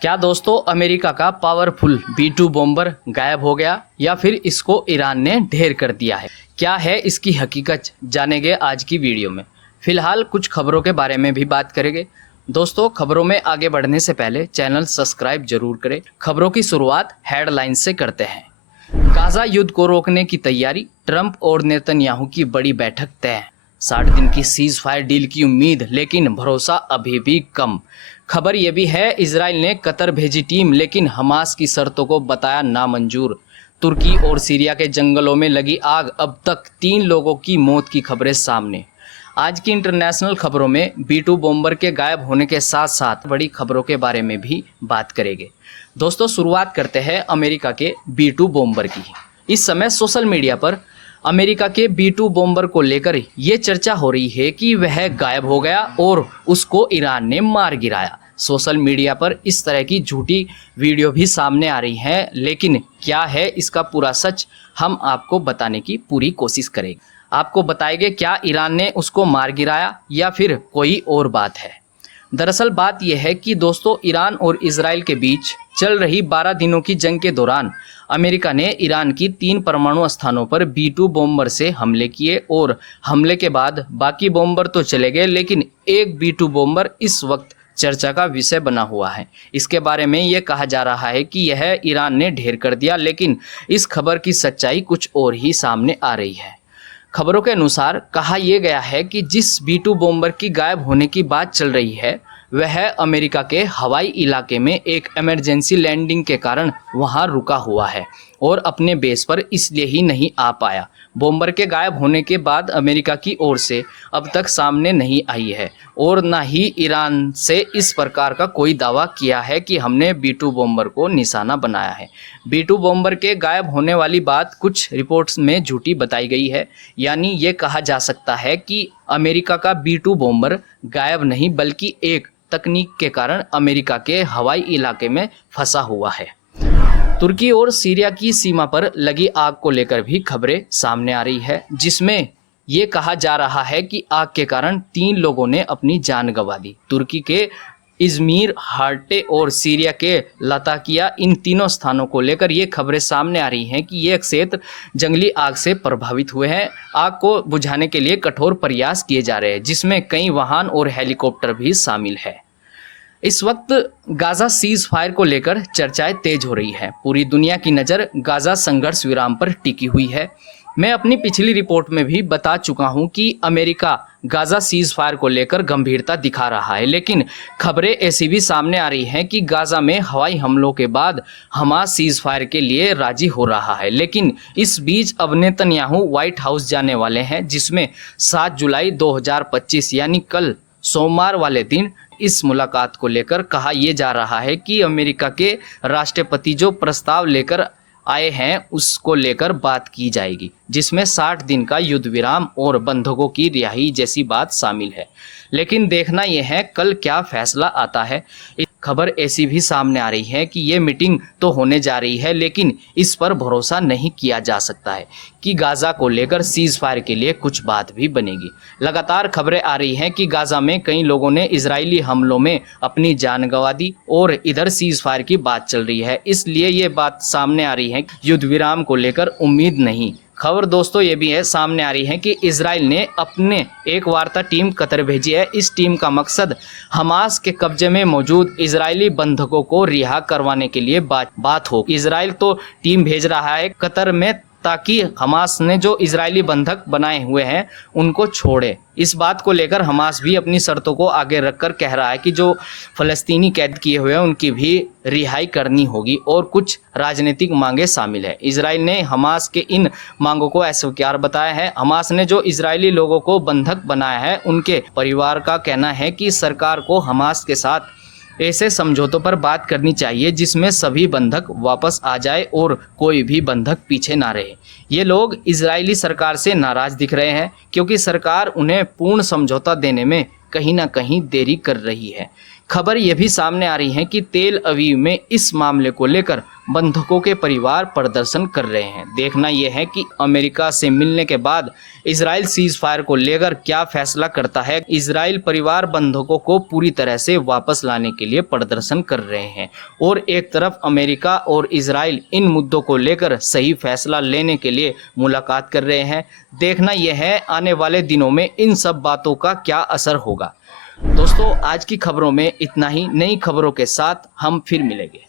क्या दोस्तों अमेरिका का पावरफुल B2 बॉम्बर गायब हो गया या फिर इसको ईरान ने ढेर कर दिया है? क्या है इसकी हकीकत, जानेंगे आज की वीडियो में। फिलहाल कुछ खबरों के बारे में भी बात करेंगे। दोस्तों खबरों में आगे बढ़ने से पहले चैनल सब्सक्राइब जरूर करें। खबरों की शुरुआत हेडलाइन से करते हैं। गाजा युद्ध को रोकने की तैयारी, ट्रंप और नेतन्याहू की बड़ी बैठक तय। 60 दिन की सीज फायर डील की उम्मीद, लेकिन भरोसा अभी भी कम। खबर यह भी है, इजराइल ने कतर भेजी टीम, लेकिन हमास की शर्तों को बताया नामंजूर। तुर्की और सीरिया के जंगलों में लगी आग, अब तक 3 लोगों की मौत की खबरें सामने। आज की इंटरनेशनल खबरों में B2 बॉम्बर के गायब होने के साथ साथ बड़ी खबरों के बारे में भी बात करेंगे। दोस्तों शुरुआत करते हैं अमेरिका के B2 बॉम्बर की। इस समय सोशल मीडिया पर अमेरिका के B2 बॉम्बर को लेकर ये चर्चा हो रही है कि वह गायब हो गया और उसको ईरान ने मार गिराया। सोशल मीडिया पर इस तरह की झूठी वीडियो भी सामने आ रही हैं, लेकिन क्या है इसका पूरा सच, हम आपको बताने की पूरी कोशिश करेंगे। आपको बताएंगे क्या ईरान ने उसको मार गिराया या फिर कोई और बात है। दरअसल बात यह है कि दोस्तों ईरान और इजराइल के बीच चल रही 12 दिनों की जंग के दौरान अमेरिका ने ईरान की 3 परमाणु स्थानों पर B2 बॉम्बर से हमले किए और हमले के बाद बाकी बॉम्बर तो चले गए, लेकिन एक B2 बॉम्बर इस वक्त चर्चा का विषय बना हुआ है। इसके बारे में यह कहा जा रहा है कि यह ईरान ने ढेर कर दिया, लेकिन इस खबर की सच्चाई कुछ और ही सामने आ रही है। खबरों के अनुसार कहा यह गया है कि जिस B2 बॉम्बर की गायब होने की बात चल रही है वह अमेरिका के हवाई इलाके में एक इमरजेंसी लैंडिंग के कारण वहां रुका हुआ है और अपने बेस पर इसलिए ही नहीं आ पाया। बॉम्बर के गायब होने के बाद अमेरिका की ओर से अब तक सामने नहीं आई है और ना ही ईरान से इस प्रकार का कोई दावा किया है कि हमने B2 बॉम्बर को निशाना बनाया है। B2 बॉम्बर के गायब होने वाली बात कुछ रिपोर्ट्स में झूठी बताई गई है, यानी ये कहा जा सकता है कि अमेरिका का B2 बॉम्बर गायब नहीं बल्कि एक तकनीक के कारण अमेरिका के हवाई इलाके में फंसा हुआ है। तुर्की और सीरिया की सीमा पर लगी आग को लेकर भी खबरें सामने आ रही है, जिसमें ये कहा जा रहा है कि आग के कारण 3 लोगों ने अपनी जान गंवा दी। तुर्की के इजमीर, हार्टे और सीरिया के लताकिया, इन तीनों स्थानों को लेकर ये खबरें सामने आ रही हैं कि ये क्षेत्र जंगली आग से प्रभावित हुए हैं। आग को बुझाने के लिए कठोर प्रयास किए जा रहे हैं, जिसमें कई वाहन और हेलीकॉप्टर भी शामिल है। इस वक्त गाजा सीज फायर को लेकर चर्चाएं तेज हो रही है। पूरी दुनिया की नज़र गाजा संघर्ष विराम पर टिकी हुई है। मैं अपनी पिछली रिपोर्ट में भी बता चुका हूं कि अमेरिका गाजा सीज फायर को लेकर गंभीरता दिखा रहा है, लेकिन खबरें ऐसी भी सामने आ रही हैं कि गाजा में हवाई हमलों के बाद हमास सीज फायर के लिए राजी हो रहा है। लेकिन इस बीच अब नेतन्याहू व्हाइट हाउस जाने वाले हैं, जिसमें 7 जुलाई 2025 यानी कल सोमवार वाले दिन इस मुलाकात को लेकर कहा यह जा रहा है कि अमेरिका के राष्ट्रपति जो प्रस्ताव लेकर आए हैं उसको लेकर बात की जाएगी, जिसमें 60 दिन का युद्ध विराम और बंधकों की रिहाई जैसी बात शामिल है। लेकिन देखना यह है कल क्या फैसला आता है। खबर ऐसी भी सामने आ रही है कि ये मीटिंग तो होने जा रही है, लेकिन इस पर भरोसा नहीं किया जा सकता है कि गाजा को लेकर सीज फायर के लिए कुछ बात भी बनेगी। लगातार खबरें आ रही हैं कि गाजा में कई लोगों ने इजरायली हमलों में अपनी जान गंवा दी और इधर सीज फायर की बात चल रही है, इसलिए ये बात सामने आ रही है कि युद्ध विराम को लेकर उम्मीद नहीं। खबर दोस्तों ये भी है सामने आ रही है कि इजराइल ने अपने एक वार्ता टीम कतर भेजी है। इस टीम का मकसद हमास के कब्जे में मौजूद इजरायली बंधकों को रिहा करवाने के लिए बात हो। इजराइल तो टीम भेज रहा है कतर में ताकि हमास ने जो इजरायली बंधक बनाए हुए हैं उनको छोड़े। इस बात को लेकर हमास भी अपनी शर्तों को आगे रखकर कह रहा है कि जो फ़लस्तीनी कैद किए हुए हैं उनकी भी रिहाई करनी होगी और कुछ राजनीतिक मांगे शामिल है। इजराइल ने हमास के इन मांगों को अस्वीकार बताया है। हमास ने जो इजरायली लोगों को बंधक बनाया है उनके परिवार का कहना है कि सरकार को हमास के साथ ऐसे समझौतों पर बात करनी चाहिए जिसमें सभी बंधक वापस आ जाए और कोई भी बंधक पीछे ना रहे। ये लोग इजरायली सरकार से नाराज दिख रहे हैं क्योंकि सरकार उन्हें पूर्ण समझौता देने में कहीं ना कहीं देरी कर रही है। खबर यह भी सामने आ रही है कि तेल अवीव में इस मामले को लेकर बंधकों के परिवार प्रदर्शन कर रहे हैं। देखना यह है कि अमेरिका से मिलने के बाद इजराइल सीज फायर को लेकर क्या फैसला करता है। इजराइल परिवार बंधकों को पूरी तरह से वापस लाने के लिए प्रदर्शन कर रहे हैं और एक तरफ अमेरिका और इजराइल इन मुद्दों को लेकर सही फैसला लेने के लिए मुलाकात कर रहे हैं। देखना यह है आने वाले दिनों में इन सब बातों का क्या असर होगा। दोस्तों, आज की खबरों में इतना ही। नई खबरों के साथ हम फिर मिलेंगे।